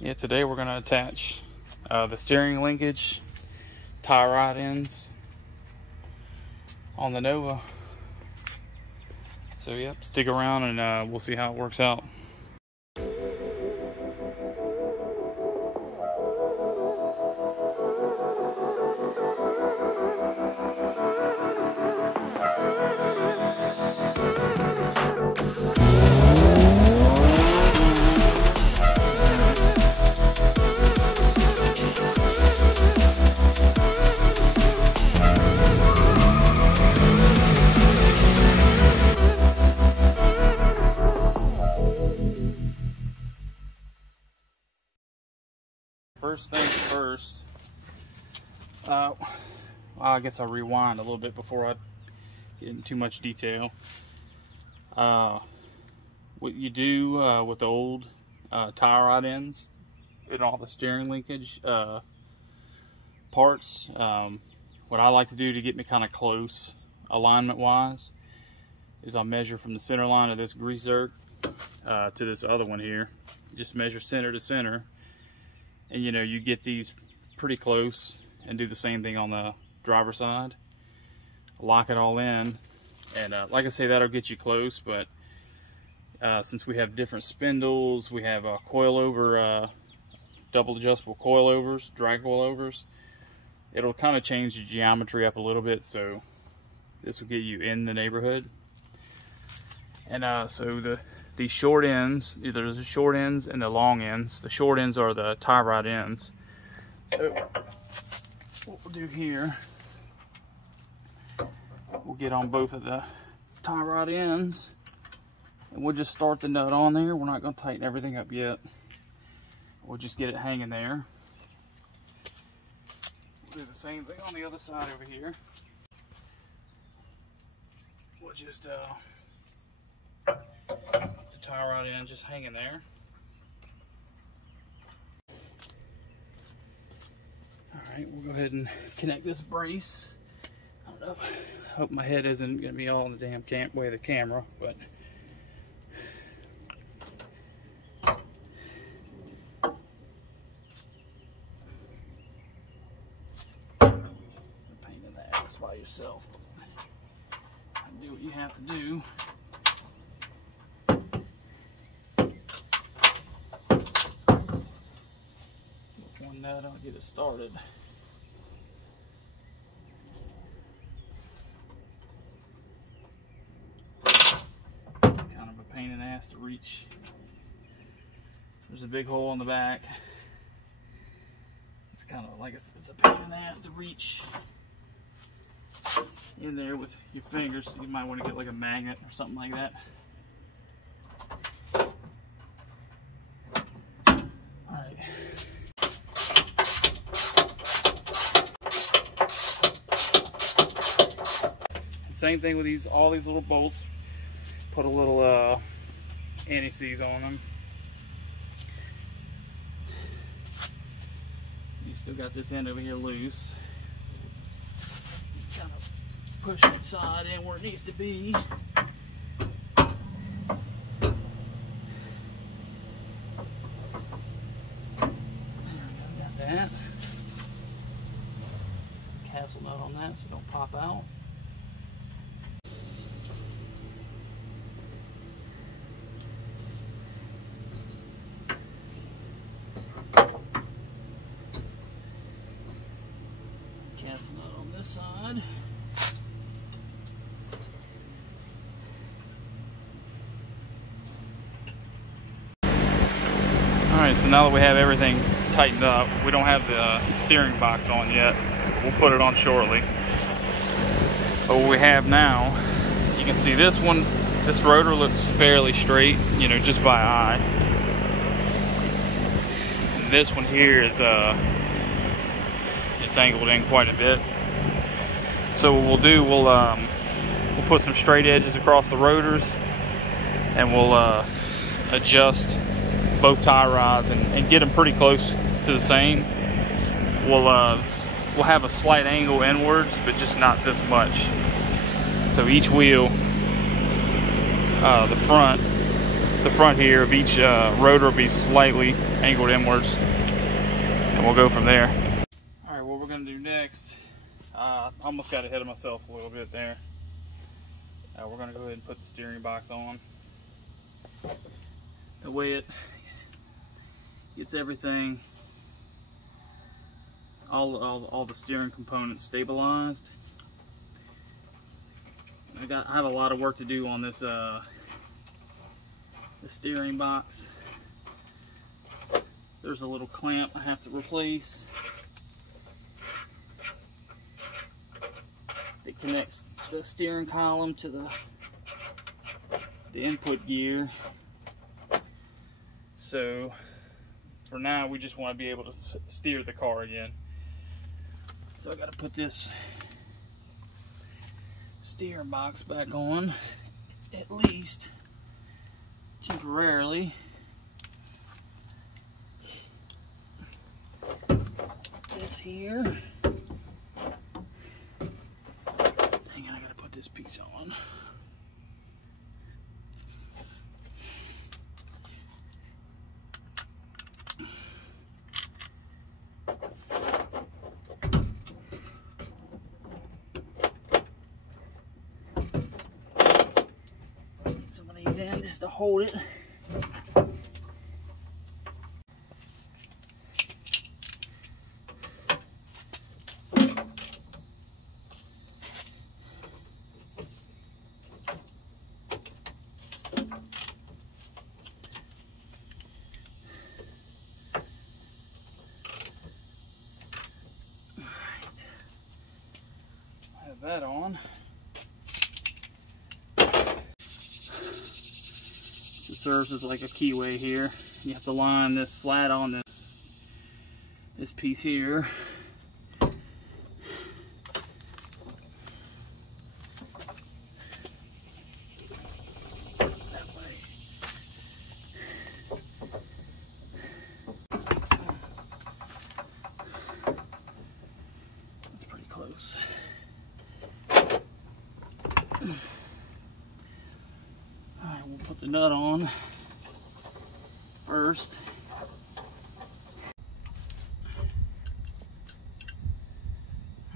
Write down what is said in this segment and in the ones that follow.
Yeah, today we're going to attach the steering linkage tie rod ends on the Nova. So yep, stick around and we'll see how it works out. First things first, well, I guess I'll rewind a little bit before I get into too much detail. What you do with the old tie rod ends and all the steering linkage parts, what I like to do to get me kind of close alignment wise is I'll measure from the center line of this grease zerk to this other one here. Just measure center to center. And you know, you get these pretty close and do the same thing on the driver's side. Lock it all in, and like I say, that'll get you close, but since we have different spindles, we have coilover, double adjustable coilovers, drag coilovers, it'll kind of change the geometry up a little bit, so this will get you in the neighborhood. And so these short ends, either the short ends and the long ends. The short ends are the tie rod ends. So what we'll do here, we'll get on both of the tie rod ends and we'll just start the nut on there. We're not going to tighten everything up yet. We'll just get it hanging there. We'll do the same thing on the other side over here. We'll just tie rod end just hanging there. Alright, we'll go ahead and connect this brace. I don't know, I hope my head isn't going to be all in the damn way of the camera, but the pain in the ass by yourself. Do what you have to do. One nut, I'll get it started. Kind of a pain in the ass to reach. There's a big hole in the back. It's kind of like it's a pain in the ass to reach in there with your fingers, so you might want to get like a magnet or something like that. Alright. Same thing with these, all these little bolts. Put a little anti-seize on them. You still got this end over here loose. Kind of push that side in where it needs to be. Got that. Castle nut on that so it don't pop out. Castle nut on this side. Alright, so now that we have everything tightened up, we don't have the steering box on yet. We'll put it on shortly. But what we have now, you can see this one, this rotor looks fairly straight, you know, just by eye. And this one here is it's angled in quite a bit. So what we'll do, we'll put some straight edges across the rotors, and we'll adjust both tie rods and get them pretty close to the same. We'll have a slight angle inwards, but just not this much. So each wheel, the front the front here of each rotor will be slightly angled inwards, and we'll go from there. All right, what we're gonna do next, I almost got ahead of myself a little bit there. We're gonna go ahead and put the steering box on. The way it gets everything, all the steering components stabilized. I have a lot of work to do on this the steering box. There's a little clamp I have to replace. It connects the steering column to the input gear. So for now, we just want to be able to steer the car again. So I got to put this steering box back on, at least temporarily. This here. Hang on, I got to put this piece on. Some of these in just to hold it. That on. It serves as like a keyway here. You have to line this flat on this piece here. That way. That's pretty close. Alright, we'll put the nut on first.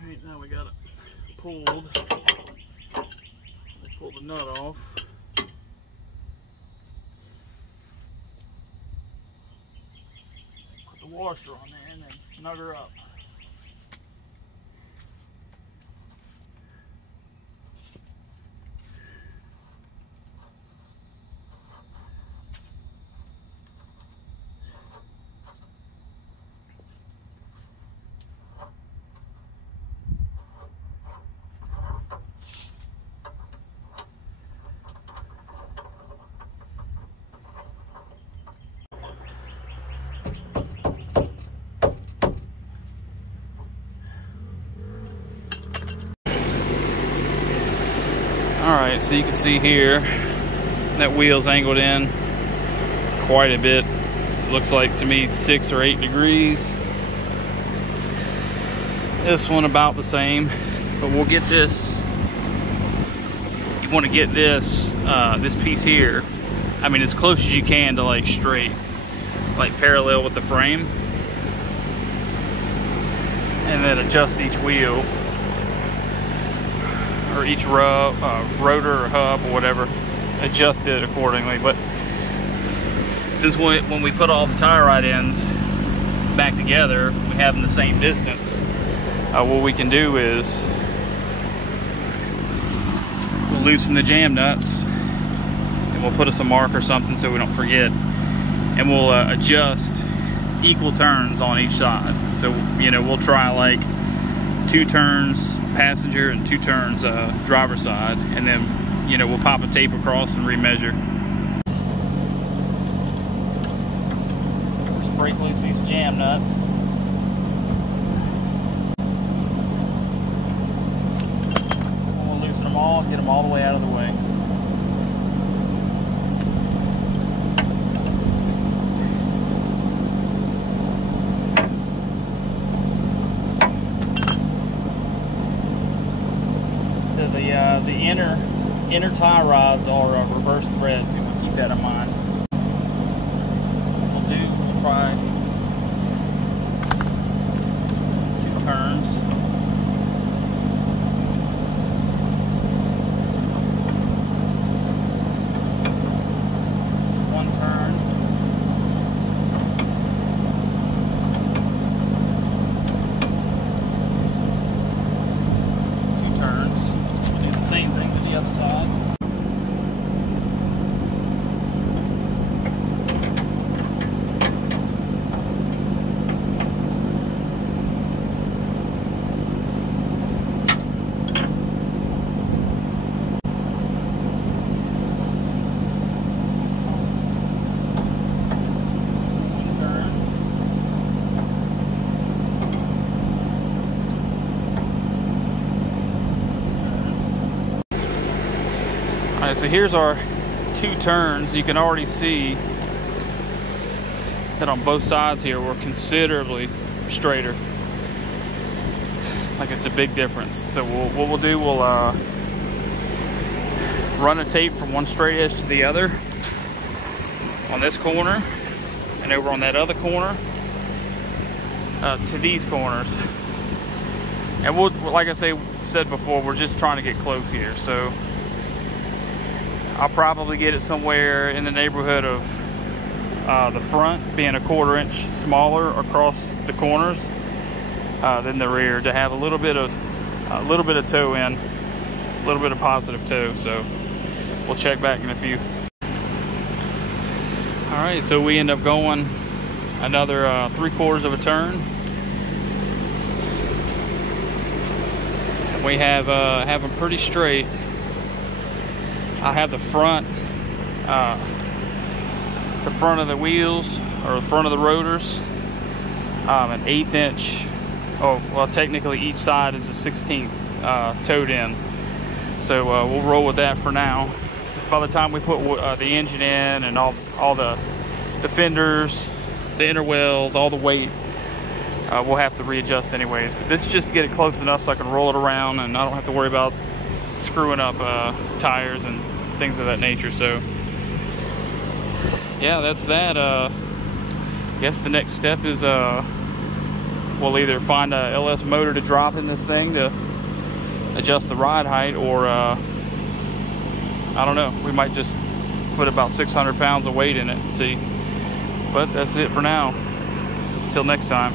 Alright, now we got it pulled. Pull the nut off. Put the washer on there and then snug her up. Alright, so you can see here that wheel's angled in quite a bit. Looks like to me 6 or 8 degrees. This one about the same, but we'll get this. You want to get this this piece here, I mean as close as you can to like straight, like parallel with the frame, and then adjust each wheel or each rotor or hub or whatever, adjust it accordingly. But since when we put all the tie rod ends back together, we have them the same distance, what we can do is we'll loosen the jam nuts and we'll put us a mark or something so we don't forget, and we'll adjust equal turns on each side. So, you know, we'll try like 2 turns passenger and 2 turns driver side, and then, you know, we'll pop a tape across and remeasure. First, break loose these jam nuts. We'll loosen them all, get them all the way out of the way. The inner tie rods are reverse threads, so you want to keep that in mind. try 2 turns. It's 1 turn. 2 turns. We'll do the same thing to the other side. Alright, so here's our 2 turns. You can already see that on both sides here we're considerably straighter. Like, it's a big difference. So what we'll do, we'll run a tape from one straight edge to the other on this corner, and over on that other corner to these corners. And we'll, like I said before, we're just trying to get close here. So I'll probably get it somewhere in the neighborhood of the front being a 1/4 inch smaller across the corners than the rear, to have a little bit of toe in, a little bit of positive toe. So we'll check back in a few. All right, so we end up going another 3/4 of a turn. We have them pretty straight. I have the front of the wheels, or the front of the rotors, an 1/8 inch. Oh, well, technically each side is a 16th toed in. So we'll roll with that for now. Because by the time we put the engine in and all the fenders, the inner wells, all the weight, we'll have to readjust anyways. But this is just to get it close enough so I can roll it around and I don't have to worry about screwing up tires and things of that nature. So yeah, that's that. I guess the next step is we'll either find a LS motor to drop in this thing to adjust the ride height, or I don't know, we might just put about 600 pounds of weight in it and see. But that's it for now. Till next time.